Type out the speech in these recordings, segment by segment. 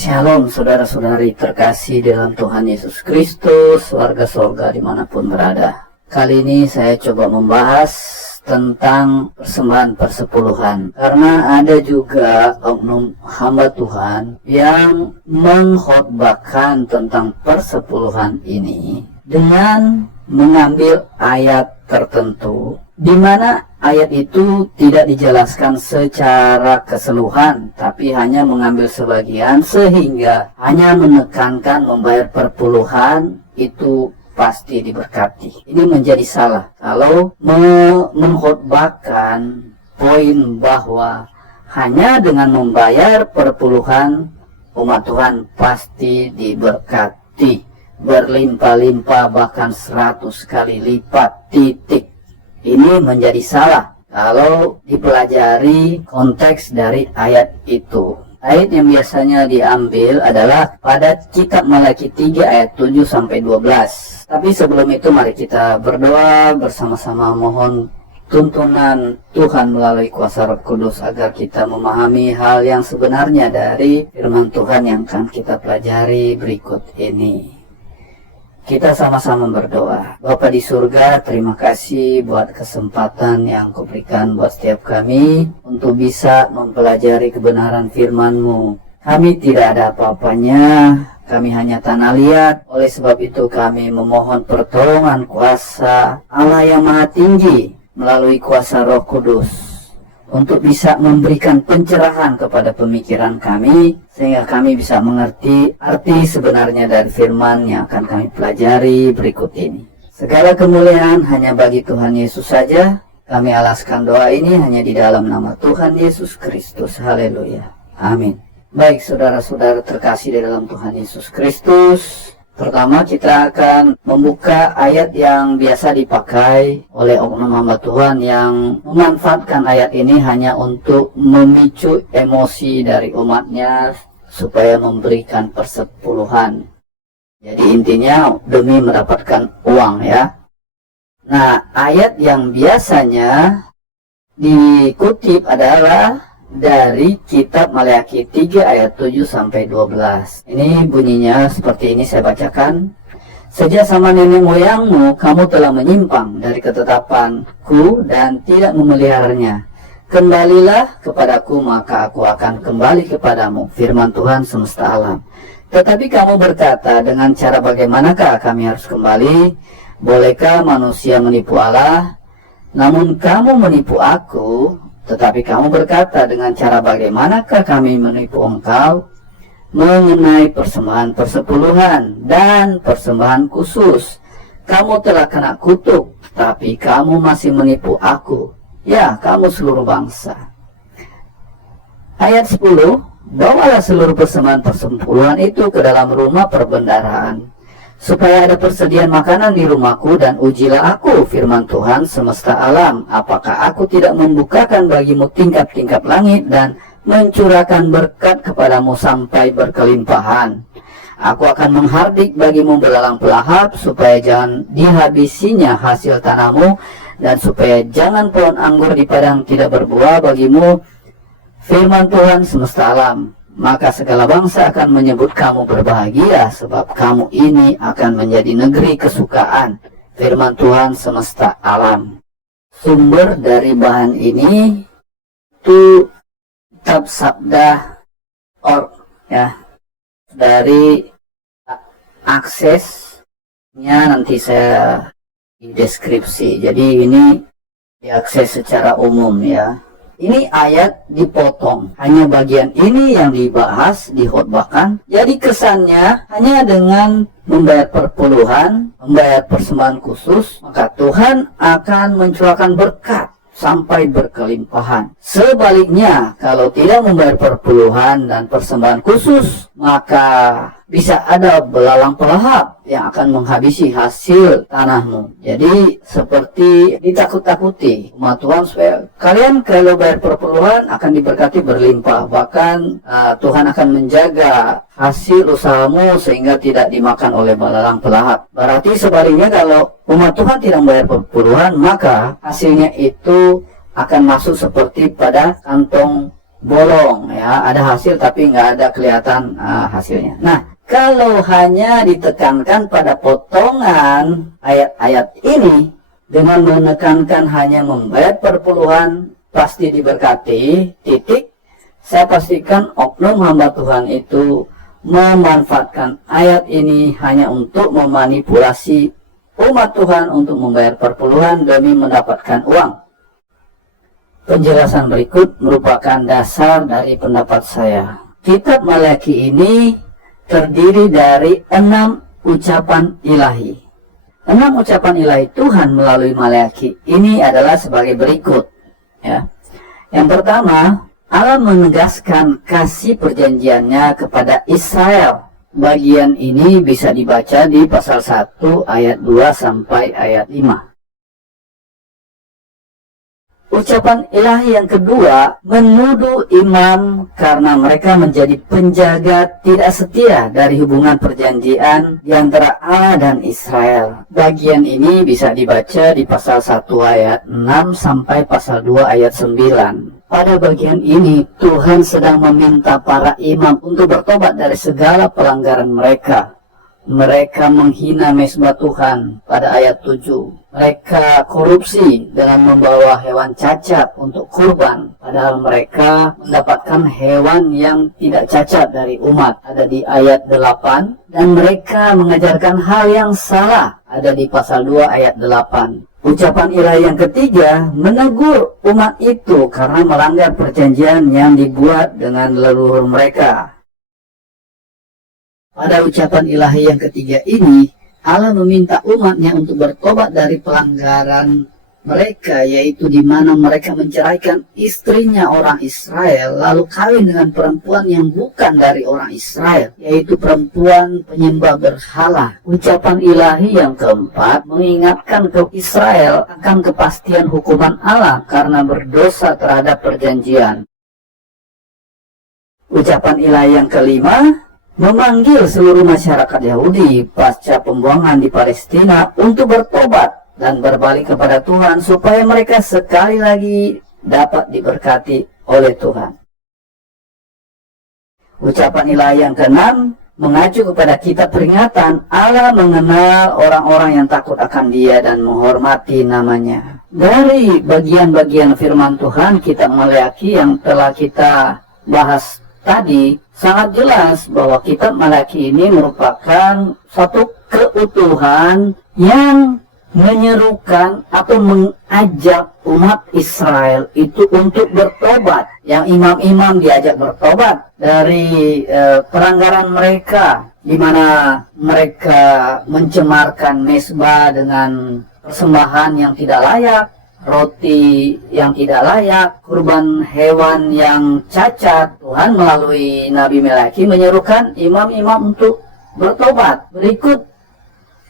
Shalom saudara-saudari terkasih dalam Tuhan Yesus Kristus, warga sorga dimanapun berada. Kali ini saya coba membahas tentang persembahan persepuluhan. Karena ada juga oknum hamba Tuhan yang mengkhotbahkan tentang persepuluhan ini dengan mengambil ayat tertentu, di mana ayat itu tidak dijelaskan secara keseluruhan, tapi hanya mengambil sebagian, sehingga hanya menekankan membayar perpuluhan itu pasti diberkati. Ini menjadi salah kalau mengkhotbahkan poin bahwa hanya dengan membayar perpuluhan umat Tuhan pasti diberkati, berlimpah-limpah, bahkan 100 kali lipat, titik. Ini menjadi salah kalau dipelajari konteks dari ayat itu. Ayat yang biasanya diambil adalah pada kitab Malaki 3 ayat 7-12. Tapi sebelum itu mari kita berdoa bersama-sama, mohon tuntunan Tuhan melalui kuasa Roh Kudus agar kita memahami hal yang sebenarnya dari firman Tuhan yang akan kita pelajari berikut ini. Kita sama-sama berdoa. Bapa di surga, terima kasih buat kesempatan yang Kau berikan buat setiap kami untuk bisa mempelajari kebenaran firman-Mu. Kami tidak ada apa-apanya, kami hanya tanah liat. Oleh sebab itu kami memohon pertolongan kuasa Allah yang Maha Tinggi melalui kuasa Roh Kudus untuk bisa memberikan pencerahan kepada pemikiran kami, sehingga kami bisa mengerti arti sebenarnya dari firman yang akan kami pelajari berikut ini. Segala kemuliaan hanya bagi Tuhan Yesus saja. Kami alaskan doa ini hanya di dalam nama Tuhan Yesus Kristus. Haleluya. Amin. Baik saudara-saudara terkasih di dalam Tuhan Yesus Kristus, pertama kita akan membuka ayat yang biasa dipakai oleh oknum hamba Tuhan yang memanfaatkan ayat ini hanya untuk memicu emosi dari umatnya supaya memberikan persepuluhan. Jadi intinya demi mendapatkan uang ya. Nah, ayat yang biasanya dikutip adalah dari kitab Malaki 3 ayat 7-12. Ini bunyinya seperti ini, saya bacakan. Sejak zaman nenek moyangmu kamu telah menyimpang dari ketetapanku dan tidak memeliharanya. Kembalilah kepadaku maka aku akan kembali kepadamu, firman Tuhan semesta alam. Tetapi kamu berkata, dengan cara bagaimanakah kami harus kembali? Bolehkah manusia menipu Allah? Namun kamu menipu aku. Tetapi kamu berkata, dengan cara bagaimanakah kami menipu engkau? Mengenai persembahan persepuluhan dan persembahan khusus, kamu telah kena kutuk, tapi kamu masih menipu aku. Ya, kamu seluruh bangsa. Ayat 10, bawalah seluruh persembahan persepuluhan itu ke dalam rumah perbendaharaan, supaya ada persediaan makanan di rumahku, dan ujilah aku, firman Tuhan semesta alam, apakah aku tidak membukakan bagimu tingkap-tingkap langit dan mencurahkan berkat kepadamu sampai berkelimpahan. Aku akan menghardik bagimu belalang pelahap, supaya jangan dihabisinya hasil tanahmu, dan supaya jangan pohon anggur di padang tidak berbuah bagimu, firman Tuhan semesta alam. Maka segala bangsa akan menyebut kamu berbahagia, sebab kamu ini akan menjadi negeri kesukaan, firman Tuhan semesta alam. Sumber dari bahan ini itu kitab sabda.org ya. Dari aksesnya nanti saya di deskripsi. Jadi ini diakses secara umum ya. Ini ayat dipotong, hanya bagian ini yang dibahas, dikhotbahkan. Jadi kesannya hanya dengan membayar perpuluhan, membayar persembahan khusus, maka Tuhan akan mencurahkan berkat sampai berkelimpahan. Sebaliknya, kalau tidak membayar perpuluhan dan persembahan khusus, maka bisa ada belalang pelahap yang akan menghabisi hasil tanahmu. Jadi seperti ditakut-takuti umat Tuhan supaya kalian kalau bayar perpuluhan akan diberkati berlimpah. Bahkan Tuhan akan menjaga hasil usahamu sehingga tidak dimakan oleh belalang pelahap. Berarti sebaliknya kalau umat Tuhan tidak membayar perpuluhan, maka hasilnya itu akan masuk seperti pada kantong bolong ya, ada hasil tapi nggak ada kelihatan hasilnya. Nah, kalau hanya ditekankan pada potongan ayat-ayat ini dengan menekankan hanya membayar perpuluhan pasti diberkati, titik, saya pastikan oknum hamba Tuhan itu memanfaatkan ayat ini hanya untuk memanipulasi umat Tuhan untuk membayar perpuluhan demi mendapatkan uang. Penjelasan berikut merupakan dasar dari pendapat saya. Kitab Maleakhi ini terdiri dari 6 ucapan ilahi. 6 ucapan ilahi Tuhan melalui Maleakhi ini adalah sebagai berikut. Ya. Yang pertama, Allah menegaskan kasih perjanjiannya kepada Israel. Bagian ini bisa dibaca di pasal 1 ayat 2 sampai ayat 5. Ucapan ilahi yang kedua menuduh imam karena mereka menjadi penjaga tidak setia dari hubungan perjanjian di antara Allah dan Israel. Bagian ini bisa dibaca di pasal 1 ayat 6 sampai pasal 2 ayat 9. Pada bagian ini Tuhan sedang meminta para imam untuk bertobat dari segala pelanggaran mereka. Mereka menghina mezbah Tuhan pada ayat 7. Mereka korupsi dengan membawa hewan cacat untuk kurban. Padahal mereka mendapatkan hewan yang tidak cacat dari umat. Ada di ayat 8. Dan mereka mengajarkan hal yang salah. Ada di pasal 2 ayat 8. Ucapan ilahi yang ketiga menegur umat itu karena melanggar perjanjian yang dibuat dengan leluhur mereka. Pada ucapan ilahi yang ketiga ini, Allah meminta umatnya untuk bertobat dari pelanggaran mereka, yaitu di mana mereka menceraikan istrinya orang Israel, lalu kawin dengan perempuan yang bukan dari orang Israel, yaitu perempuan penyembah berhala. Ucapan ilahi yang keempat mengingatkan ke Israel akan kepastian hukuman Allah karena berdosa terhadap perjanjian. Ucapan ilahi yang kelima memanggil seluruh masyarakat Yahudi pasca pembuangan di Palestina untuk bertobat dan berbalik kepada Tuhan supaya mereka sekali lagi dapat diberkati oleh Tuhan. Ucapan ilahi yang keenam mengacu kepada kitab peringatan. Allah mengenal orang-orang yang takut akan Dia dan menghormati namanya. Dari bagian-bagian firman Tuhan kitab Maleakhi yang telah kita bahas tadi, sangat jelas bahwa kitab Maleakhi ini merupakan satu keutuhan yang menyerukan atau mengajak umat Israel itu untuk bertobat. Yang imam-imam diajak bertobat dari pelanggaran mereka, di mana mereka mencemarkan mezbah dengan persembahan yang tidak layak, roti yang tidak layak, kurban hewan yang cacat. Tuhan melalui Nabi Maleakhi menyerukan imam-imam untuk bertobat. Berikut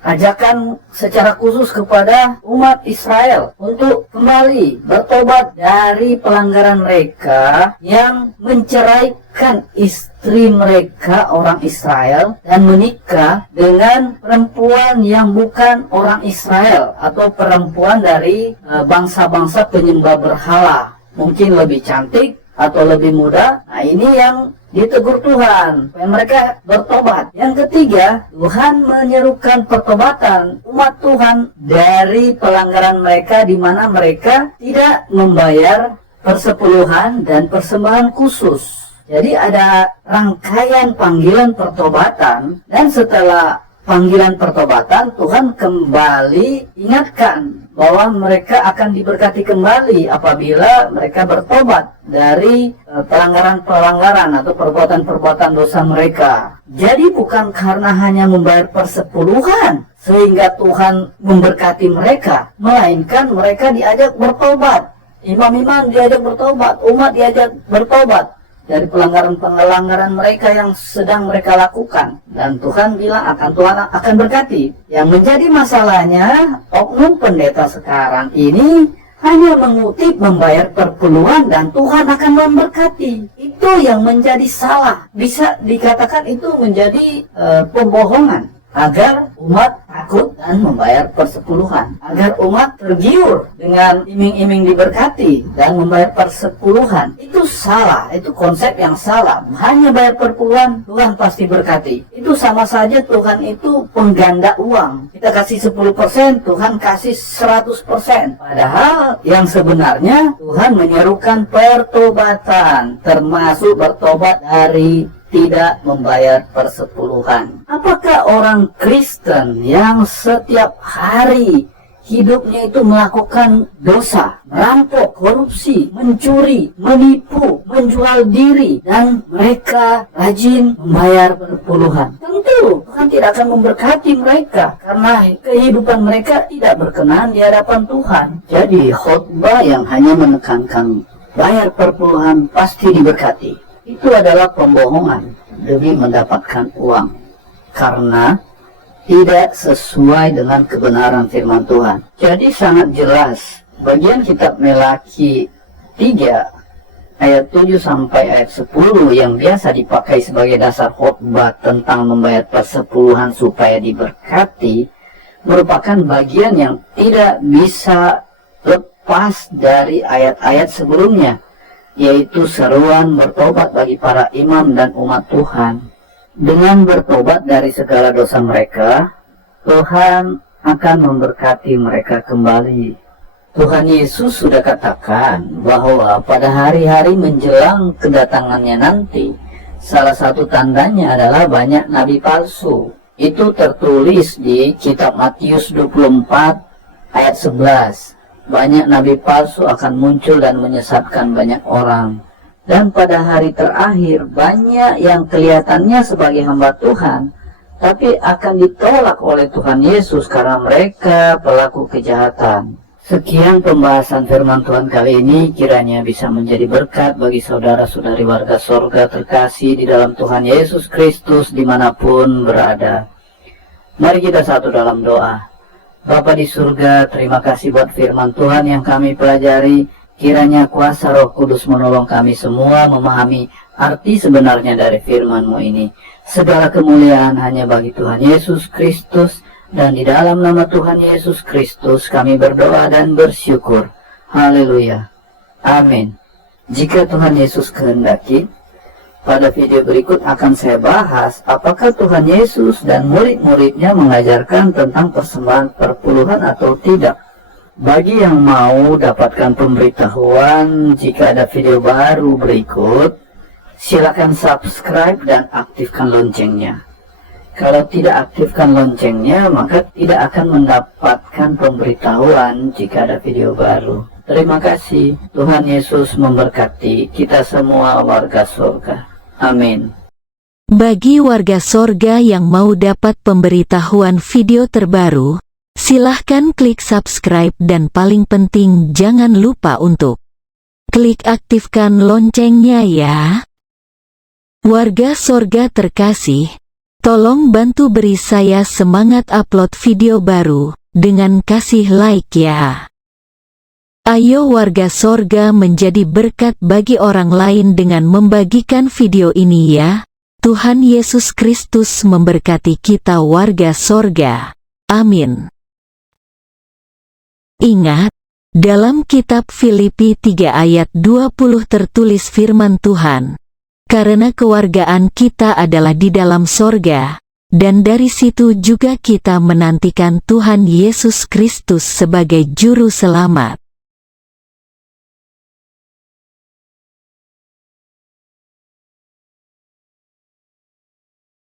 ajakan secara khusus kepada umat Israel untuk kembali bertobat dari pelanggaran mereka yang menceraikan istri mereka orang Israel dan menikah dengan perempuan yang bukan orang Israel atau perempuan dari bangsa-bangsa penyembah berhala, mungkin lebih cantik atau lebih muda. Nah, ini yang ditegur Tuhan supaya mereka bertobat. Yang ketiga, Tuhan menyerukan pertobatan umat Tuhan dari pelanggaran mereka, di mana mereka tidak membayar persepuluhan dan persembahan khusus. Jadi ada rangkaian panggilan pertobatan, dan setelah panggilan pertobatan Tuhan kembali ingatkan bahwa mereka akan diberkati kembali apabila mereka bertobat dari pelanggaran-pelanggaran atau perbuatan-perbuatan dosa mereka. Jadi bukan karena hanya membayar persepuluhan sehingga Tuhan memberkati mereka, melainkan mereka diajak bertobat. Imam-imam diajak bertobat, umat diajak bertobat dari pelanggaran-pelanggaran mereka yang sedang mereka lakukan. Dan Tuhan bilang Tuhan akan berkati. Yang menjadi masalahnya, oknum pendeta sekarang ini hanya mengutip membayar perpuluhan dan Tuhan akan memberkati. Itu yang menjadi salah. Bisa dikatakan itu menjadi pembohongan. agar umat takut dan membayar persepuluhan, agar umat tergiur dengan iming-iming diberkati dan membayar persepuluhan. Itu salah, itu konsep yang salah. Hanya bayar perpuluhan, Tuhan pasti berkati. Itu sama saja Tuhan itu pengganda uang. Kita kasih 10%, Tuhan kasih 100%. Padahal yang sebenarnya Tuhan menyerukan pertobatan, termasuk bertobat dari tidak membayar persepuluhan. Apakah orang Kristen yang setiap hari hidupnya itu melakukan dosa, merampok, korupsi, mencuri, menipu, menjual diri, dan mereka rajin membayar persepuluhan? Tentu Tuhan tidak akan memberkati mereka karena kehidupan mereka tidak berkenan di hadapan Tuhan. Jadi khotbah yang hanya menekankan bayar persepuluhan pasti diberkati, itu adalah pembohongan demi mendapatkan uang, karena tidak sesuai dengan kebenaran firman Tuhan. Jadi sangat jelas, bagian kitab Melaki 3 ayat 7 sampai ayat 10 yang biasa dipakai sebagai dasar khotbah tentang membayar persepuluhan supaya diberkati, merupakan bagian yang tidak bisa lepas dari ayat-ayat sebelumnya, yaitu seruan bertobat bagi para imam dan umat Tuhan. Dengan bertobat dari segala dosa mereka, Tuhan akan memberkati mereka kembali. Tuhan Yesus sudah katakan bahwa pada hari-hari menjelang kedatangannya nanti, salah satu tandanya adalah banyak nabi palsu. Itu tertulis di kitab Matius 24 ayat 11. Banyak nabi palsu akan muncul dan menyesatkan banyak orang. Dan pada hari terakhir banyak yang kelihatannya sebagai hamba Tuhan, tapi akan ditolak oleh Tuhan Yesus karena mereka pelaku kejahatan. Sekian pembahasan firman Tuhan kali ini, kiranya bisa menjadi berkat bagi saudara-saudari warga sorga terkasih di dalam Tuhan Yesus Kristus dimanapun berada. Mari kita satu dalam doa. Bapa di surga, terima kasih buat firman Tuhan yang kami pelajari. Kiranya kuasa Roh Kudus menolong kami semua memahami arti sebenarnya dari firman-Mu ini. Segala kemuliaan hanya bagi Tuhan Yesus Kristus, dan di dalam nama Tuhan Yesus Kristus kami berdoa dan bersyukur. Haleluya. Amin. Jika Tuhan Yesus kehendaki, pada video berikut akan saya bahas apakah Tuhan Yesus dan murid-muridnya mengajarkan tentang persembahan perpuluhan atau tidak. Bagi yang mau dapatkan pemberitahuan jika ada video baru berikut, silakan subscribe dan aktifkan loncengnya. Kalau tidak aktifkan loncengnya, maka tidak akan mendapatkan pemberitahuan jika ada video baru. Terima kasih. Tuhan Yesus memberkati kita semua warga surga. Amin. Bagi warga sorga yang mau dapat pemberitahuan video terbaru, silahkan klik subscribe dan paling penting jangan lupa untuk klik aktifkan loncengnya ya. Warga sorga terkasih, tolong bantu beri saya semangat upload video baru dengan kasih like ya. Ayo warga sorga menjadi berkat bagi orang lain dengan membagikan video ini ya. Tuhan Yesus Kristus memberkati kita warga sorga. Amin. Ingat, dalam kitab Filipi 3 ayat 20 tertulis firman Tuhan, karena kewargaan kita adalah di dalam sorga, dan dari situ juga kita menantikan Tuhan Yesus Kristus sebagai juru selamat.